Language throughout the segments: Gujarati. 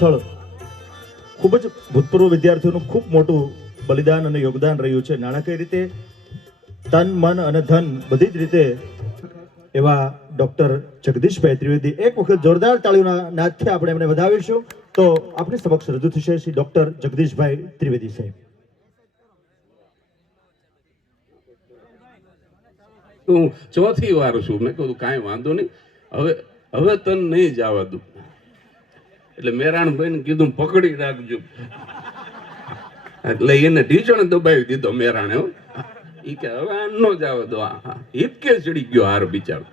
સ્થળ. ખૂબ જ ભૂતપૂર્વ વિદ્યાર્થીઓનું ખૂબ મોટું બલિદાન અને યોગદાન રહ્યું છે. નાણાકીય રીતે તન, મન અને ધન બધી જ રીતે એવા ડોક્ટર જગદીશભાઈ ત્રિવેદી એક વખત જોરદાર તાળીઓના નાદથી આપણે એમને વધાવીશું. તો આપણી સમક્ષ રજૂ થશે શ્રી ડોક્ટર જગદીશભાઈ ત્રિવેદી સાહેબ. હું ચોથી વાર છું. મેં કીધું કાંઈ વાંધો નહીં. હવે હવે તને નહીં જવા દઉં. એટલે મેરાણભાઈને કીધું, પકડી રાખજો. એટલે એને ઢીચણ દબાવી દીધો મેરાણે ઈ કે, હવે આ નો જવા દો આ હિપકે ચડી ગયો હાર બિચારો.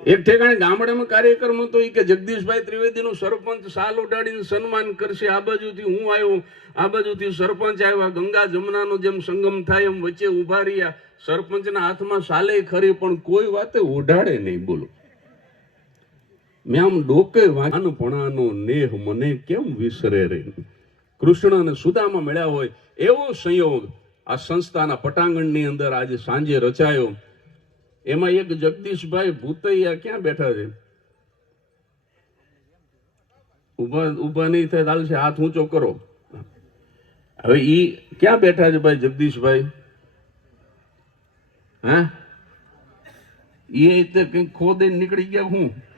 એક ઠેકાણે ગામડામાં કાર્યક્રમ હતો એ કે, જગદીશભાઈ ત્રિવેદીનું સરપંચ સાલ ઉડાડીને સન્માન કરશે. આ બાજુથી હું આવ્યો, આ બાજુથી સરપંચ આવ્યા. ગંગા જમનાનો જેમ સંગમ થાય, એમ વચ્ચે ઊભા રહ્યા. સરપંચના હાથમાં સાલે ખરી, પણ કોઈ વાતે ઓઢાડે નહીં, બોલો. મેં આમ ડોકે વાનપણાનો નેહ મને કેમ વિસરે રે કૃષ્ણ અને સુદામાં મળ્યા હોય એવો સંયોગ આ સંસ્થાના પટાંગણની અંદર આજે સાંજે રચાયો. એમાં એક જગદીશભાઈ ભૂતૈયા ક્યાં બેઠા છે? ઊભા ઊભા નહીં થાય ચાલશે હાથ ઊંચો કરો. હવે ઈ ક્યાં બેઠા છે ભાઈ જગદીશભાઈ? હા? એ રીતે કંઈક ખોદે નીકળી ગયા હું?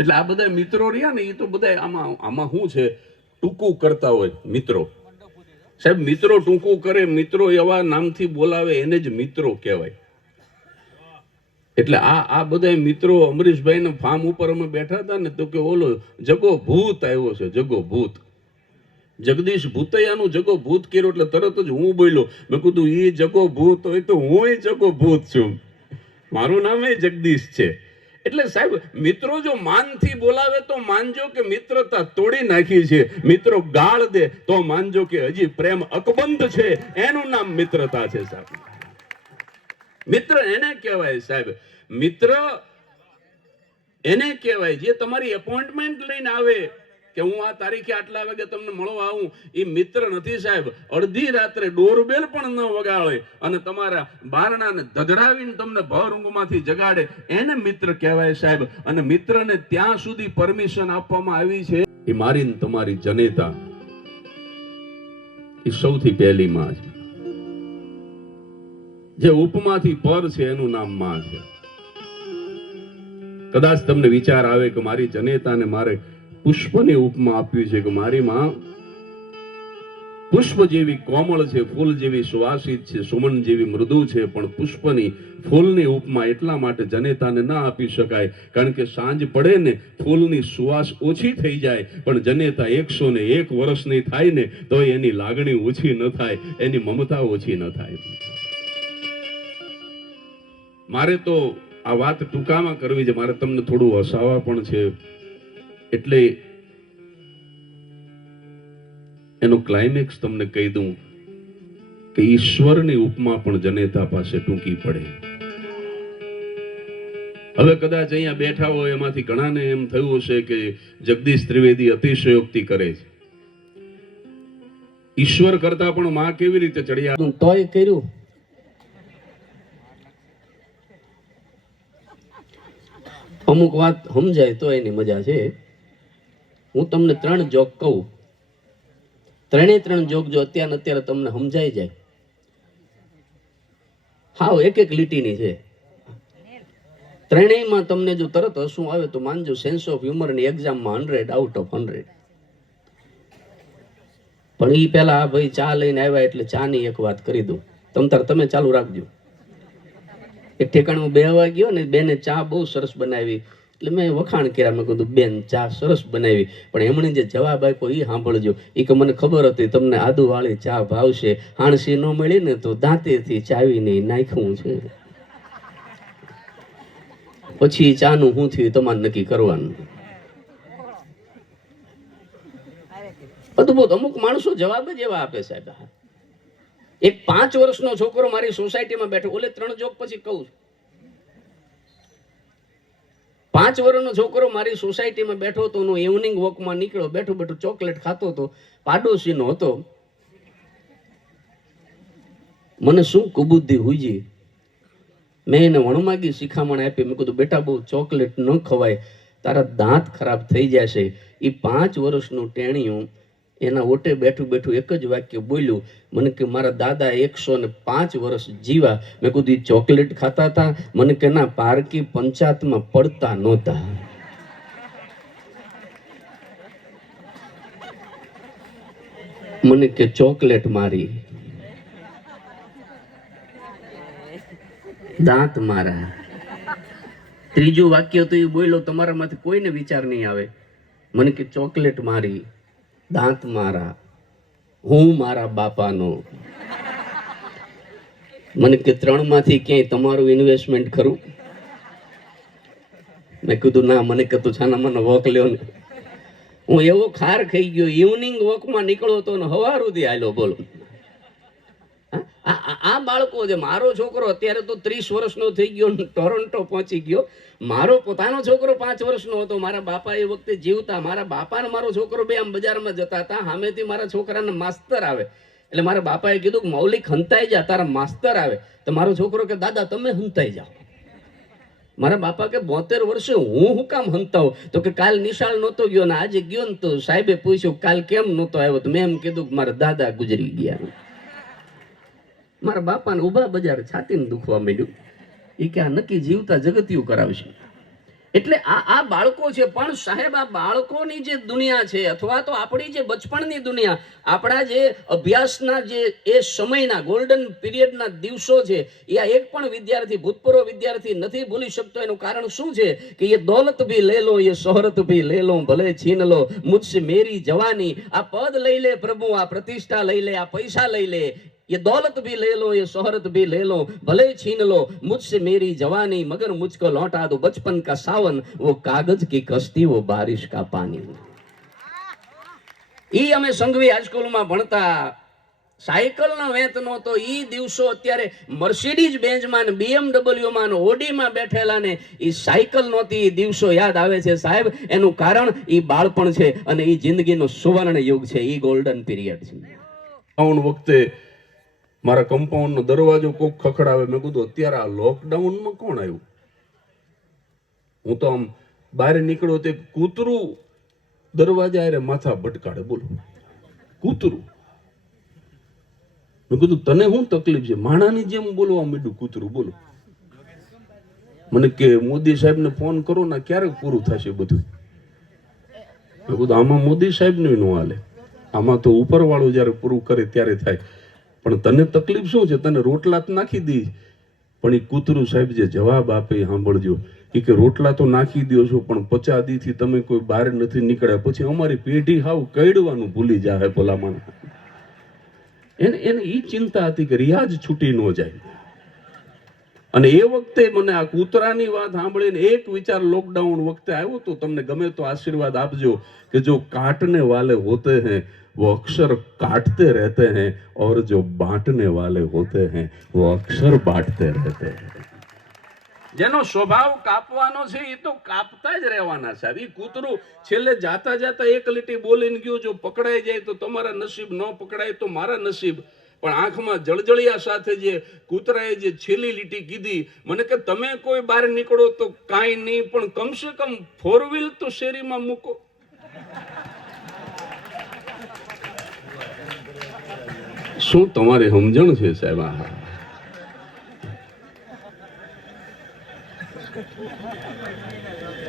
એટલે આ બધા મિત્રો રહ્યા ને એ તો બધા આમાં આમાં શું છે? ટૂંકું કરતા હોય મિત્રો. સાહેબ, મિત્રો ટૂંકું કરે, મિત્રો એવા નામથી બોલાવે, એને જ મિત્રો કહેવાય. એટલે આ આ બધા મિત્રો અમરીશભાઈ ફાર્મ ઉપર અમે બેઠા હતા ને તો કે ઓલો જગો ભૂત આવ્યો છે જગો ભૂત જગદીશ ભૂતૈયાનું જગો ભૂત કર્યો એટલે તરત જ હું બોલ્યો. મેં કીધું એ જગો ભૂત હોય તો હું જગો ભૂત છું. મારું નામ એ જગદીશ છે. એટલે સાહેબ, મિત્રો જો માનથી બોલાવે તો માનજો કે મિત્રતા તોડી નાખી છે. મિત્રો ગાળ દે તો માનજો કે હજી પ્રેમ અકબંધ છે. એનું નામ મિત્રતા છે સાહેબ. મિત્ર એને કહેવાય સાહેબ. મિત્ર એને કહેવાય. જે તમારી એપોઇન્ટમેન્ટ લઈને આવે કે હું આ તારીખે આટલા વાગે તમને મળવા આવું, એ મિત્ર નથી સાહેબ. અડધી રાત્રે ડોરબેલ પણ ન વગાડે અને તમારા બારણાને ધધડાવીને તમને ભર જગાડે. એને મિત્ર કહેવાય સાહેબ. અને મિત્રને ત્યાં સુધી પરમિશન આપવામાં આવી છે. એ મારી તમારી જનેતા એ સૌથી પહેલી માં છે. જે ઉપમાથી પર છે એનું નામમાં છે. કદાચ તમને વિચાર આવે કે મારી જનેતાને મારે પુષ્પની ઉપમા આપ્યું છે કે મારી માં પુષ્પ જેવી કોમળ છે, ફૂલ જેવી સુવાસિત છે, સુમન જેવી મૃદુ છે, પણ પુષ્પની ફૂલની ઉપમા એટલા માટે જનેતાને ના આપી શકાય, કારણ કે સાંજ પડે ને ફૂલની સુવાસ ઓછી થઈ જાય, પણ જનેતા એકસો ને એક વર્ષની થાય ને તો એની લાગણી ઓછી ન થાય, એની મમતા ઓછી ન થાય. મારે તો આ વાત ટૂંકામાં કરવી છે, મારે તમને થોડું હસાવા પણ છે. એટલે એનો ક્લાઇમેક્સ તમને કહી દઉં કે ઈશ્વરની ઉપમા પણ જનેતા પાસે ટૂંકી પડે. હવે કદાચ અહીંયા બેઠા હોય એમાંથી ઘણાને એમ થયું હશે કે જગદીશ ત્રિવેદી અતિશયોક્તિ કરે છે. ઈશ્વર કરતા પણ માં કેવી રીતે ચડિયા તોય કર્યું. અમુક વાત સમજાય તો એની મજા છે. હું તમને ત્રણ જોગ કહું. ત્રણે ત્રણ જોગ જો અત્યારે અત્યારે તમને સમજાઈ જાય. હાવ એક એક લીટીની છે. ત્રણેયમાં તમને જો તરત હસવું આવે તો માનજો સેન્સ ઓફ હ્યુમરની એક્ઝામમાં હંડ્રેડ આઉટ ઓફ હંડ્રેડ પણ એ પહેલા ભાઈ, ચા લઈને આવ્યા એટલે ચાની એક વાત કરી દઉં. તમ તાર, તમે ચાલુ રાખજો. એક ઠેકાણું બે વાગ્યો ગયો ને બેને ચા બહુ સરસ બનાવી. એટલે મેં વખાણ કર્યા. મેં કીધું, બેન, ચા સરસ બનાવી. પણ એમણે જે જવાબ આપ્યો એ સાંભળજો. એ કે મને ખબર હતી તમને આદુવાળી ચા ભાવશે. હાણસી ન મળી ને તો દાંતેથી ચાવીને નાખ્યું છે. પછી ચાનું શું થયું તમારે નક્કી કરવાનું. અદભુત અમુક માણસો જવાબ જ એવા આપે સાહેબ. એક પાંચ વર્ષનો છોકરો મારી સોસાયટીમાં બેઠો. ઓલે ત્રણ જોક પછી કહું છું. પાંચ વર્ષનો છોકરો મારી સોસાયટીમાં બેઠો હતો હું ઇવનિંગ વોકમાં નીકળ્યો, બેઠો બેઠો ચોકલેટ ખાતો હતો, પાડોશીનો હતો. મને શું કુબુદ્ધિ હુજી? મેં એને વણમાગી શિખામણ આપી, મેં કીધું, બેટા, બહુ ચોકલેટ ન ખવાય, તારા દાંત ખરાબ થઈ જશે. એ પાંચ વર્ષનું ટેણિયું એના ઓટે બેઠું બેઠું એક જ વાક્ય બોલ્યું. મને કે, મારા દાદા એકસો ને પાંચ વર્ષ જીવા. મેં કીધું ચોકલેટ ખાતા હતા મને કે, ના, પારકી પંચાયતમાં પડતા નહોતા. મને કે, ચોકલેટ મારી. દાંત મારા. ત્રીજું વાક્ય તો એ બોલ્યો, તમારામાંથી કોઈને વિચાર નહીં આવે. મને કે, ચોકલેટ મારી. દાંત મારા, હું મારા બાપાનો. મને કે ત્રણમાંથી ક્યાંય તમારું ઇન્વેસ્ટમેન્ટ ખરું? મેં કીધું, ના, મને કે તું છાના મને વોક લ્યો ને. હું એવો ખાર ખાઈ ગયો ઇવનિંગ વોકમાં નીકળો તો ને હવાર સુધી હાલ્યો બોલો? આ બાળકો છે મારો છોકરો અત્યારે તો ત્રીસ વર્ષનો થઈ ગયો ટોરોન્ટો પહોંચી ગયો. મારો પોતાનો છોકરો પાંચ વર્ષનો હતો. મારા બાપા એ વખતે જીવતા. મારા બાપા ને મારો છોકરો બે આમ બજારમાં જતા હતા. સામેથી મારા છોકરાને માસ્તર આવે. એટલે મારા બાપાએ કીધું કે મૌલિક હંતાઈ જા, તારા માસ્તર આવે. તો મારો છોકરો કે, દાદા, તમે હંતાઈ જાઓ. મારા બાપા કે, બોતેર વર્ષે હું હું કામ હંતાવ? તો કે, કાલ નિશાળ નહોતો ગયો ને આજે ગયો ને તો સાહેબે પૂછ્યું કાલ કેમ નહોતો આવ્યો? તો મેં એમ કીધું કે, મારા દાદા ગુજરી ગયા. મારા બાપાને ઊભા બજાર છાતીને દુખવા માંડ્યું. એ કે આ નક્કી જીવતા જગતિયું કરાવશે એટલે આ આ બાળકો છે, પણ સાહેબ, આ બાળકોની જે દુનિયા છે, અથવા તો આપણી જે બચપણની દુનિયા, આપણા જે અભ્યાસના જે એ સમયના ગોલ્ડન પીરિયડના દિવસો છે, એ આ એક પણ વિદ્યાર્થી, ભૂતપૂર્વ વિદ્યાર્થી નથી ભૂલી શકતો. એનું કારણ શું છે કે એ દોલત ભી લે લો, એ શોહરત ભી લે લો, ભલે છીન લો, મુજસે મેરી જવાની. આ પદ લઈ લે પ્રભુ, આ પ્રતિષ્ઠા લઈ લે, આ પૈસા લઈ લે. ये दौलत भी ले लो ये शोहरत भी ले लो भले छीन लो मुझसे मेरी जवानी मगर मुझको लौटा दो बचपन का सावन वो कागज की कश्ती वो बारिश का पानी ઈ અમે સંઘવી હાઈસ્કૂલમાં ભણતા સાયકલનો વેત નહોતો ઈ દિવસો અત્યારે મર્સિડીઝ બેન્ચમાં ને બીએમડબલ્યુમાં ને ઓડીમાં બેઠેલા ને ઈ સાયકલ નહોતી ઈ દિવસો યાદ આવે છે સાહેબ એનું કારણ ઈ બાળપણ છે અને ઈ જિંદગીનો સુવર્ણ યુગ છે ઈ ગોલ્ડન પીરિયડ છે લોકડાઉન વખતે મારા કમ્પાઉન્ડનો દરવાજો કોક ખખડાવે. મેં કીધું, અત્યારે આ લોકડાઉનમાં કોણ આવ્યું? હું તો આમ બહાર નીકળ્યો તે કૂતરું દરવાજા અરે માથા ભટકાડે. બોલો. કૂતરું. મેં કીધું, તને શું તકલીફ છે? માણાની જેમ બોલવા માંડ્યું કૂતરું. બોલો. મને કે, મોદી સાહેબને ફોન કરો ને, ક્યારે પૂરું થશે બધું? મેં કીધું, આમાં મોદી સાહેબનું ન હાલે. આમાં તો ઉપરવાળું જ્યારે પૂરું કરે ત્યારે થાય. પણ તને તકલીફ શું છે? તને રોટલા તો નાખી દી. પણ એ કૂતરું સાહેબ જે જવાબ આપે એ સાંભળજો. એ કે રોટલા તો નાખી દો છો, પણ પચાદીથી તમે કોઈ બહાર નથી નીકળ્યા. પછી અમારી પેઢી હાવ કઈડવાનું ભૂલી જાય ભલામણ. એને એને એ ચિંતા હતી કે રિયાજ છૂટી ન જાય. અને એ વખતે મને આ કૂતરાની વાત સાંભળીને એક વિચાર લોકડાઉન વખતે આવ્યો તો તમને ગમે તો આશીર્વાદ આપજો કે જો કાટને વાલે હોતે हैं वो अक्सर काटते रहते हैं और जो बांटने वाले होते हैं वो अक्सर बांटते रहते हैं જેનો સ્વભાવ કાપવાનો છે એ તો કાપતા જ રહેવાના સાહેબ એ કૂતરું છેલ્લે જાતા જાતા એક લીટી બોલીને ગયું જો પકડાઈ જાય તો તમારા નસીબ ન પકડાય તો મારા નસીબ પણ આંખમાં જળજળિયા સાથે જે કૂતરાએ જે છેલ્લી લીટી કીધી, મને કે તમે કોઈ બહાર નીકળો તો કાંઈ નહીં, પણ કમસે કમ ફોર વ્હીલ તો શેરીમાં મૂકો. શું તમારી સમજણ છે સાહેબ આ?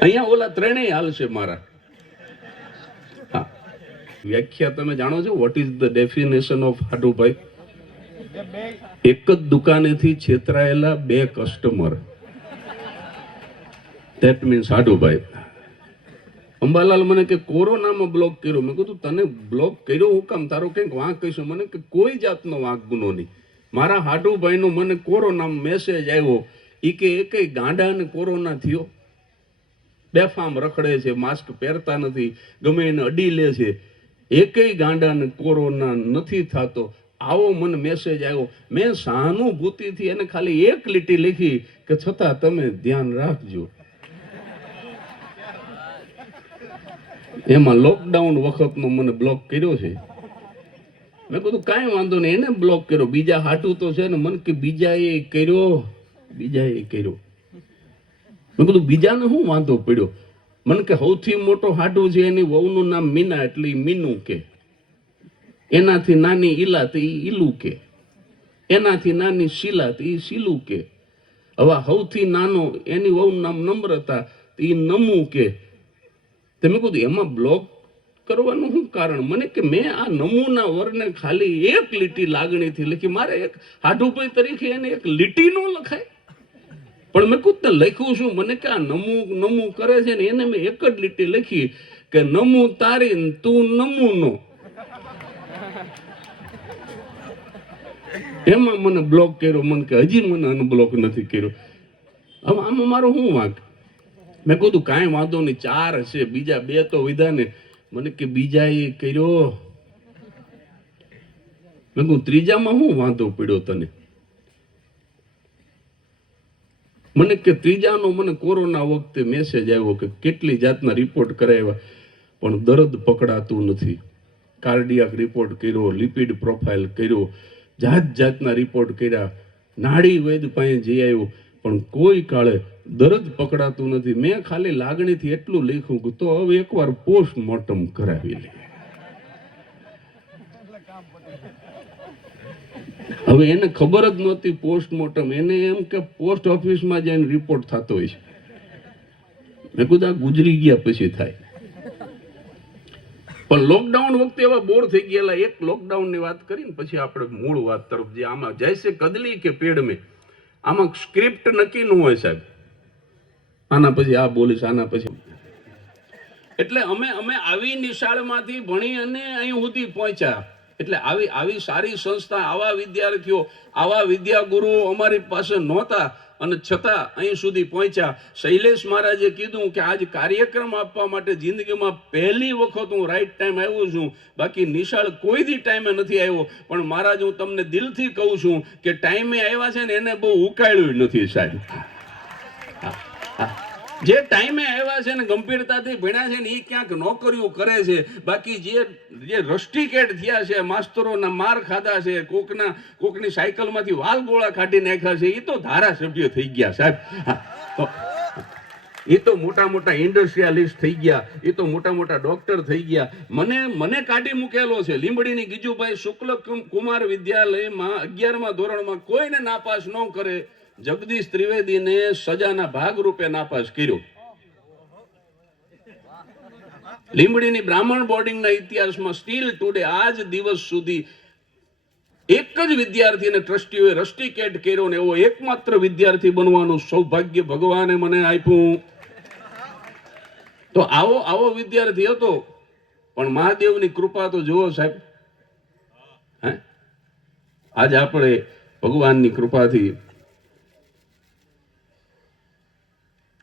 અહીંયા ઓલા ત્રણેય હાલ છે મારા. વ્યાખ્યા તમે જાણો છો? What is the definition of Hadubhai એક જ દુકાનેથી છેતરાયેલા બે customer that means Hadubhai Ambalal મને કે કોરોનામાં બ્લોક કર્યો. મેં કીધું, તને બ્લોક કર્યો હું કામ? તારો કંઈક વાંક કહીશું મને કે, કોઈ જાતનો વાંક ગુનો નહીં. મારા હાડુભાઈનો મને કોરોનામાં મેસેજ આવ્યો. એ કે, એકેય ગાંડાને કોરોના થયો. બેફામ રખડે છે માસ્ક પહેરતા નથી. ગમે એને અડી લે છે. એકેય ગાંડાને કોરોના નથી થતો. આવો મને મેસેજ આવ્યો. મેં સહાનુભૂતિથી એને ખાલી એક લીટી લીખી કે છતાં તમે ધ્યાન રાખજો. એમાં લોકડાઉન વખતનો મને બ્લોક કર્યો છે. મેં કીધું, કાંઈ વાંધો નહીં, એને બ્લોક કર્યો. બીજા હાટું તો છે ને મને કે બીજાએ કર્યો. બીજાએ કર્યો. મેં કીધું, બીજાને શું વાંધો પડ્યો? મને કે સૌથી મોટો હાડું છે એની વહુનું નામ મીના, એટલે મીનું કે. એનાથી નાની ઈલા ઈ ઈલું કે એનાથી નાની શીલા ઈ શીલું કે હવે સૌથી નાનો, એની વહુ નામ નમ્રતા ઈ નમું કે તમે કીધું, એમાં બ્લોક કરવાનું શું કારણ? મને કે મેં આ નમૂના વરને ખાલી એક લીટી લાગણીથી લખી, મારે એક હાઢુભાઈ તરીકે એને એક લીટી નો લખાય. પણ મેં કુદ લખ્યું છું મને કે આ નમું નમું કરે છે ને, એને મેં એક જ લીટી લખી કે નમું તારી તું નમૂનો. એમાં મને બ્લોક કર્યો, મને કે હજી મને અનબ્લોક નથી કર્યો. હવે આમાં મારો શું વાંક? મેં કીધું, કાંઈ વાંધો નહીં, ચાર હશે, બીજા બે તો વિધા ને. મને કે બીજા એ કર્યો. મેં કહું ત્રીજામાં શું વાંધો પડ્યો તને? મને કે ત્રીજાનો મને કોરોના વખતે મેસેજ આવ્યો કે કેટલી જાતના રિપોર્ટ કરાવ્યા, પણ દર્દ પકડાતું નથી. કાર્ડિયાક રિપોર્ટ કર્યો લિપિડ પ્રોફાઇલ કર્યો જાત જાતના રિપોર્ટ કર્યા. નાડી વૈદ પાસે જઈ આવ્યો, પણ કોઈ કાળે દર્દ પકડાતું નથી. મેં ખાલી લાગણીથી એટલું લખ્યું કે તો હવે એકવાર પોસ્ટમોર્ટમ કરાવી લે. હવે એને ખબર જ નહોતી પોસ્ટમોર્ટમ એને એમ કે પોસ્ટ ઓફિસમાં જઈને રિપોર્ટ થતો હોય છે. મેં કીધું ગુજરી ગયા પછી થાય. પણ લોકડાઉન વખતે એવા બોર થઈ ગયેલા. એક લોકડાઉનની વાત કરીને પછી આપણે મૂળ વાત તરફ જે આમાં જૈસે કદલી કે પેડ મેં આમાં સ્ક્રિપ્ટ નક્કી ન હોય સાહેબ. આના પછી આ બોલીશ, આના પછી. એટલે અમે અમે આવી નિશાળમાંથી ભણી અને અહીં સુધી પહોંચ્યા. એટલે આવી આવી સારી સંસ્થા, આવા વિદ્યાર્થીઓ, આવા વિદ્યાગુરુઓ અમારી પાસે નહોતા. અને છતાં અહીં સુધી પહોંચ્યા. શૈલેષ મહારાજે કીધું કે આજ કાર્યક્રમ આપવા માટે જિંદગીમાં પહેલી વખત હું રાઈટ ટાઈમ આવ્યો છું. બાકી નિશાળ કોઈ દી ટાઈમે નથી આવ્યો. પણ મહારાજ, હું તમને દિલથી કહું છું કે ટાઈમે આવ્યા છે ને એને બહુ ઉકાળ્યું નથી સાહેબ. જે ટાઈમે આવ્યા છે ને ગંભીરતાથી ભણ્યા છે ને એ ક્યાંક નોકરીઓ કરે છે. બાકી જે જે રસ્ટિકેટ થયા છે, માસ્તરોના માર ખાધા છે, કોકના, કોકની સાયકલમાંથી વાલ ગોળા કાઢી નાખ્યા છે એ તો ધારાસભ્ય થઈ ગયા સાહેબ. એ તો મોટા મોટા ઇન્ડસ્ટ્રીયાલિસ્ટ થઈ ગયા એ તો મોટા મોટા ડોક્ટર થઈ ગયા. મને મને કાઢી મૂકેલો છે. લીંબડીની ગીજુભાઈ શુક્લ કુમ- કુમાર વિદ્યાલયમાં અગિયારમા ધોરણમાં કોઈને નાપાસ ન કરે. જગદીશ ત્રિવેદીને સજાના ભાગરૂપે નાપાસ કર્યો. લીંબડીની બ્રાહ્મણ બોર્ડિંગના ઇતિહાસમાં સ્ટીલ ટુડે આજ દિવસ સુધી એક જ વિદ્યાર્થીને ટ્રસ્ટીઓએ રસ્ટિકેટ કર્યો ને એવો એકમાત્ર વિદ્યાર્થી બનવાનું સૌભાગ્ય ભગવાને મને આપ્યું. તો આવો આવો વિદ્યાર્થી હતો, પણ મહાદેવની કૃપા તો જુઓ સાહેબ. હે? આજ આપણે ભગવાનની કૃપાથી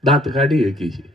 દાંત કાઢી શકીએ છીએ.